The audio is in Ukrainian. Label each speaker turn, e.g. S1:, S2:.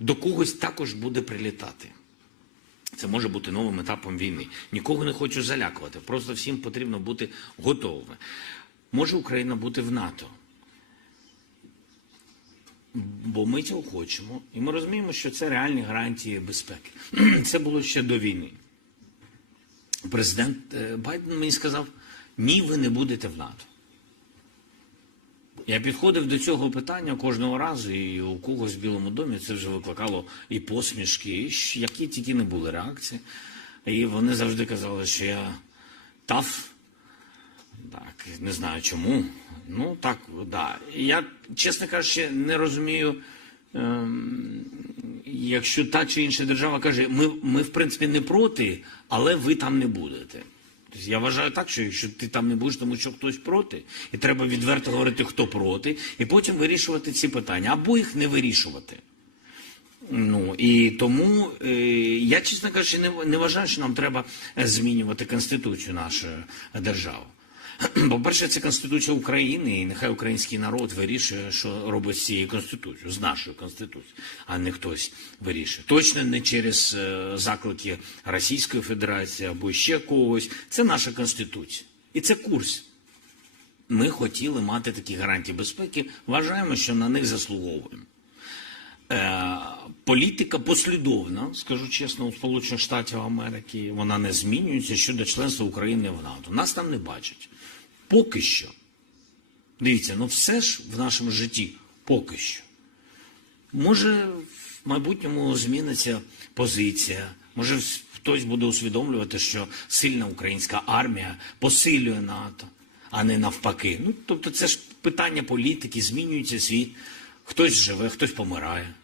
S1: до когось також буде прилітати. Це може бути новим етапом війни. Нікого не хочу залякувати. Просто всім потрібно бути готовими. Може Україна бути в НАТО. Бо ми цього хочемо, і ми розуміємо, що це реальні гарантії безпеки. Це було ще до війни. Президент е, Байден мені сказав: ні, ви не будете в НАТО. Я підходив до цього питання кожного разу, і у когось в Білому домі це вже викликало і посмішки, і які тільки не були реакції. І вони завжди казали, що я таф. Так, не знаю чому. Ну так, да. Я, чесно кажучи, не розумію, ем, якщо та чи інша держава каже, ми, ми в принципі не проти, але ви там не будете. Тобто я вважаю так, що якщо ти там не будеш, тому що хтось проти, і треба відверто говорити, хто проти, і потім вирішувати ці питання, або їх не вирішувати. Ну і тому е, я, чесно кажучи, не, не вважаю, що нам треба е, змінювати конституцію нашої держави. По-перше, це Конституція України, і нехай український народ вирішує, що робить з цією конституцією, з нашою конституцією, а не хтось вирішує. Точно не через е, заклики Російської Федерації або ще когось. Це наша конституція. І це курс. Ми хотіли мати такі гарантії безпеки. Вважаємо, що на них заслуговуємо. Е, політика послідовна, скажу чесно, у Сполучених Штатів Америки вона не змінюється щодо членства України в НАТО. Нас там не бачать. Поки що. Дивіться, ну все ж в нашому житті поки що. Може, в майбутньому зміниться позиція. Може, хтось буде усвідомлювати, що сильна українська армія посилює НАТО, а не навпаки. Ну, тобто, це ж питання політики, змінюється світ. Хтось живе, хтось помирає.